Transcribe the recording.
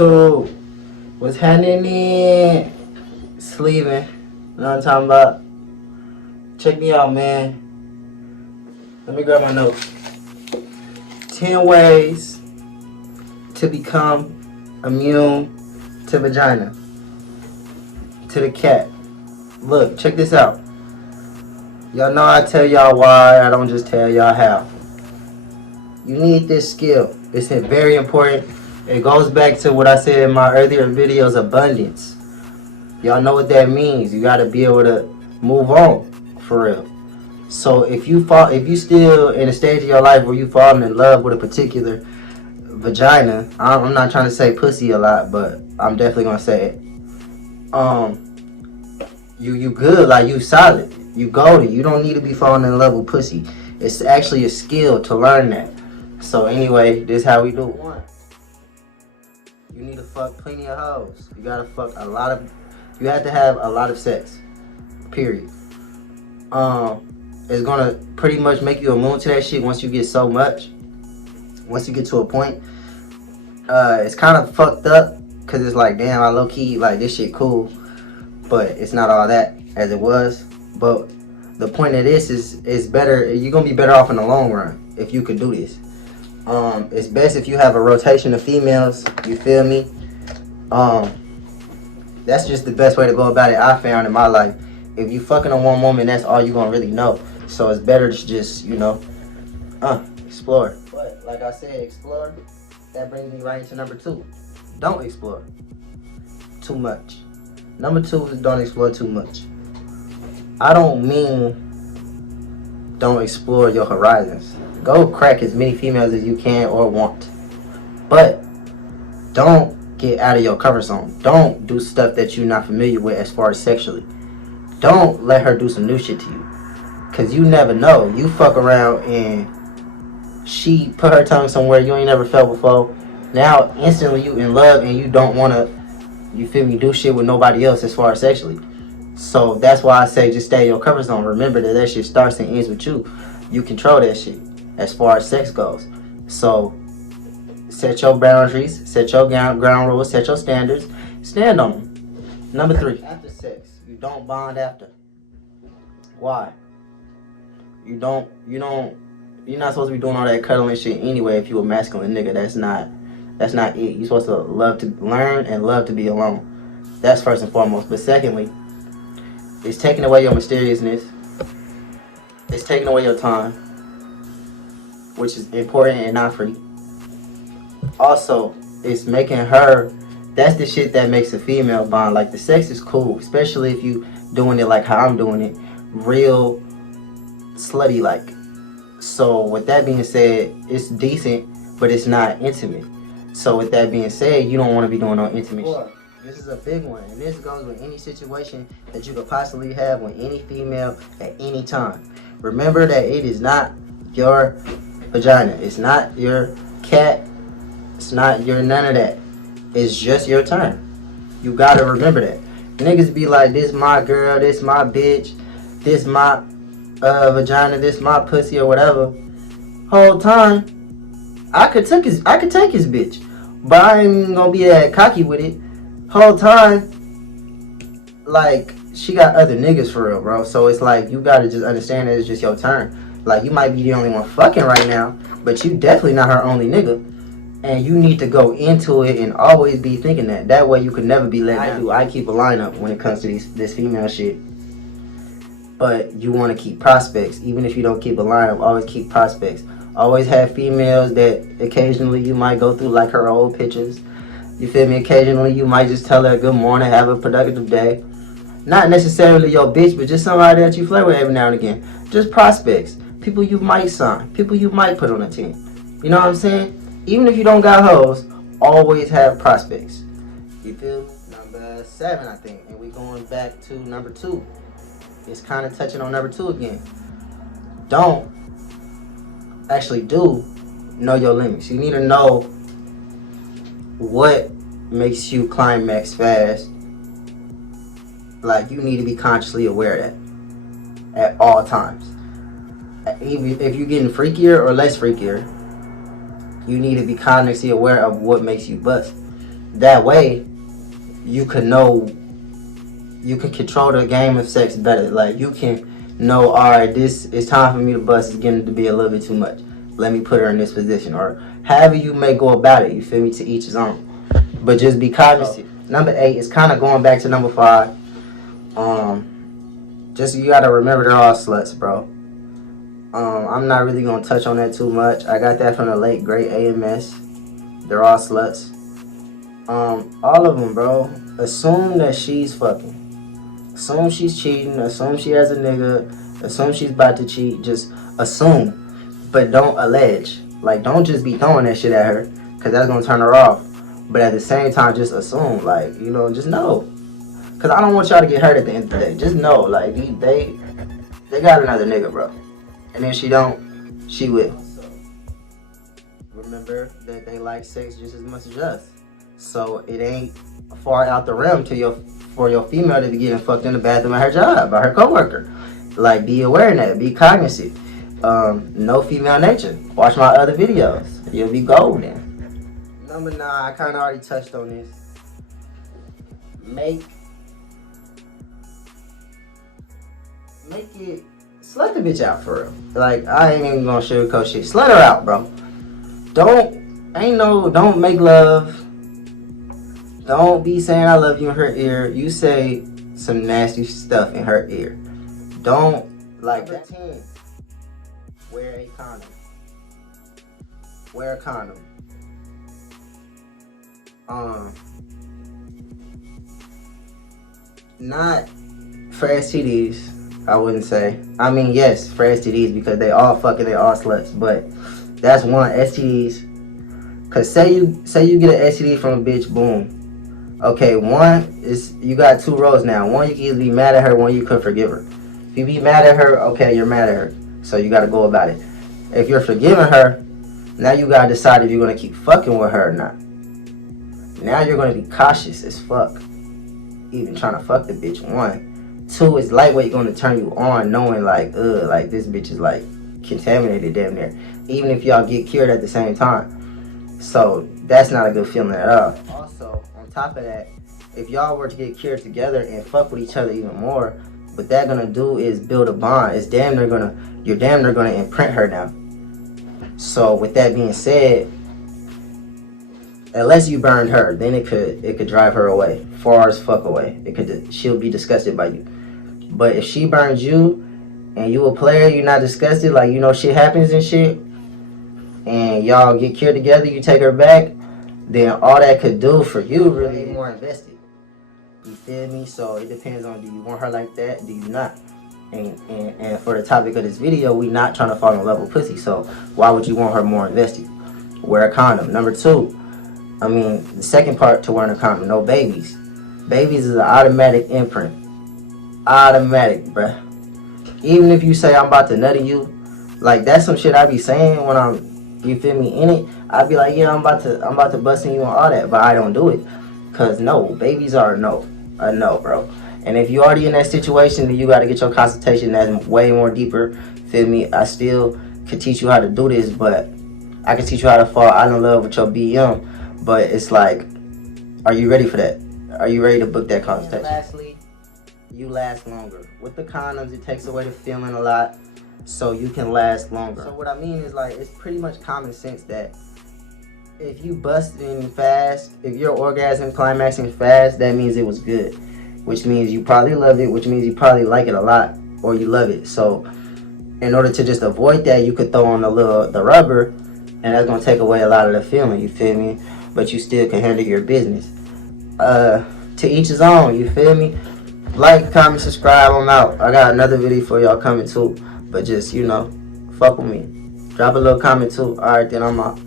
YouTube? What's happening? Sleeving. You know what I'm talking about? Check me out, man. Let me grab my notes. 10 ways to become immune to vagina. To the cat. Look, check this out. Y'all know I tell y'all why, I don't just tell y'all how. You need this skill. It's very important. It goes back to what I said in my earlier videos, abundance. Y'all know what that means. You gotta be able to move on, for real. So if you still in a stage of your life where you falling in love with a particular vagina, I'm not trying to say pussy a lot, but I'm definitely gonna say it. You good, like you solid, you golden. You don't need to be falling in love with pussy. It's actually a skill to learn that. So anyway, this is how we do it. One, you need to fuck plenty of hoes. You gotta fuck a lot of. You have to have a lot of sex. Period. It's gonna pretty much make you immune to that shit once you get so much. Once you get to a point, it's kind of fucked up because it's like, damn, I low key like this shit cool, but it's not all that as it was. But the point of this is, it's better. You're gonna be better off in the long run if you could do this. It's best if you have a rotation of females. You feel me? That's just the best way to go about it, I found in my life. If you fucking on one woman, that's all you're gonna really know. So it's better to just, explore. But like I said, explore. That brings me right into number 2. Don't explore too much. Number 2 is don't explore too much. I don't mean don't explore your horizons. Go crack as many females as you can or want. But don't get out of your comfort zone. Don't do stuff that you're not familiar with as far as sexually. Don't let her do some new shit to you. Cause you never know. You fuck around and she put her tongue somewhere you ain't never felt before. Now instantly you in love and you don't wanna, you feel me, do shit with nobody else as far as sexually. So that's why I say just stay in your comfort zone. Remember that shit starts and ends with you. You control that shit as far as sex goes. So set your boundaries, set your ground rules, set your standards, stand on them. Number 3, after sex, you don't bond after. Why? You're not supposed to be doing all that cuddling shit anyway if you a masculine nigga. That's not it. You're supposed to love to learn and love to be alone. That's first and foremost. But secondly, it's taking away your mysteriousness. It's taking away your time, which is important and not free. Also, it's making her, that's the shit that makes a female bond. Like, the sex is cool, especially if you doing it like how I'm doing it, real slutty like. So with that being said, it's decent, but it's not intimate. So with that being said, you don't want to be doing no intimate shit. This is a big one, and this goes with any situation that you could possibly have with any female at any time. Remember that it is not your vagina. It's not your cat. It's not your none of that. It's just your turn. You gotta remember that. Niggas be like, this my girl, this my bitch, this my vagina, this my pussy or whatever. Whole time, I could take his bitch, but I ain't gonna be that cocky with it. Whole time, like, she got other niggas for real, bro. So it's like, you gotta just understand that it's just your turn. Like, you might be the only one fucking right now, but you definitely not her only nigga. And you need to go into it and always be thinking that. That way you could never be let down. I keep a lineup when it comes to this female shit. But you want to keep prospects. Even if you don't keep a lineup, always keep prospects. Always have females that occasionally you might go through, like her old pictures. You feel me? Occasionally you might just tell her good morning, have a productive day. Not necessarily your bitch, but just somebody that you flirt with every now and again. Just prospects. People you might sign. People you might put on a team. You know what I'm saying? Even if you don't got hoes, always have prospects. You feel me? Number 7, I think. And we going back to number 2. It's kind of touching on number 2 again. Do know your limits. You need to know what makes you climax fast. Like, you need to be consciously aware of that at all times. Even if you're getting freakier or less freakier, you need to be consciously aware of what makes you bust. That way, you can know, you can control the game of sex better. Like, you can know, all right, this is time for me to bust. It's getting to be a little bit too much. Let me put her in this position, or however you may go about it. You feel me? To each his own. But just be cognizant. Number 8 is kind of going back to number 5. Just you gotta remember they're all sluts, bro. I'm not really gonna touch on that too much. I got that from the late great AMS. They're all sluts. All of them, bro. Assume that she's fucking. Assume she's cheating. Assume she has a nigga. Assume she's about to cheat. Just assume, but don't allege. Like, don't just be throwing that shit at her, cause that's gonna turn her off. But at the same time, just assume, like, you know, just know. Cause I don't want y'all to get hurt at the end of the day. Just know, like, they got another nigga, bro. And if she don't, she will. Remember that they like sex just as much as us. So it ain't far out the realm for your female to be getting fucked in the bathroom at her job by her coworker. Like, be aware of that. Be cognizant. No female nature. Watch my other videos. You'll be golden. Number 9, I kind of already touched on this. Make it, slut the bitch out for real. Like, I ain't even gonna sugarcoat shit. Slut her out, bro. Don't make love. Don't be saying I love you in her ear. You say some nasty stuff in her ear. Don't, like, 10. Wear a condom. Wear a condom. Not for STDs, I wouldn't say. I mean, yes, for STDs, because they all fucking, they all sluts. But that's one. STDs. Cause say you get an STD from a bitch, boom. Okay, one is, you got 2 roles now. One, you can either be mad at her, one, you could forgive her. If you be mad at her, okay, you're mad at her. So you gotta go about it. If you're forgiving her, now you gotta decide if you're gonna keep fucking with her or not. Now you're gonna be cautious as fuck. Even trying to fuck the bitch. 1. 2 is lightweight gonna turn you on, knowing like, like this bitch is like contaminated damn near. Even if y'all get cured at the same time. So that's not a good feeling at all. Also, on top of that, if y'all were to get cured together and fuck with each other even more, what that gonna do is build a bond. You're damn near gonna imprint her now. So with that being said, unless you burned her, then it could drive her away, far as fuck away. She'll be disgusted by you. But if she burns you and you a player, you're not disgusted, like, you know, shit happens and shit, and y'all get cured together, you take her back, then all that could do for you really more invested. You feel me? So it depends on, do you want her like that? Do you not? And for the topic of this video, we not trying to fall in love with pussy. So why would you want her more invested? Wear a condom. Number 2, I mean, the second part to wearing a condom, no babies. Babies is an automatic imprint. Automatic, bruh. Even if you say I'm about to nutty you, like, that's some shit I be saying when I'm, you feel me, in it. I be like, yeah, I'm about to bust in you and all that, but I don't do it. Cause no, babies are a no, bro. And if you already in that situation, then you gotta get your consultation. That's way more deeper. Feel me? I still could teach you how to do this, but I can teach you how to fall out of love with your BM. But it's like, are you ready for that? Are you ready to book that consultation? And lastly, you last longer. With the condoms, it takes away the feeling a lot, so you can last longer. So what I mean is, like, it's pretty much common sense that if you busting fast, if you're orgasm climaxing fast, that means it was good. Which means you probably love it, which means you probably like it a lot, or you love it. So in order to just avoid that, you could throw on the rubber, and that's gonna take away a lot of the feeling, you feel me? But you still can handle your business. To each his own, you feel me? Like, comment, subscribe, I'm out. I got another video for y'all coming too. But just, you know, fuck with me. Drop a little comment too. Alright, then I'm out.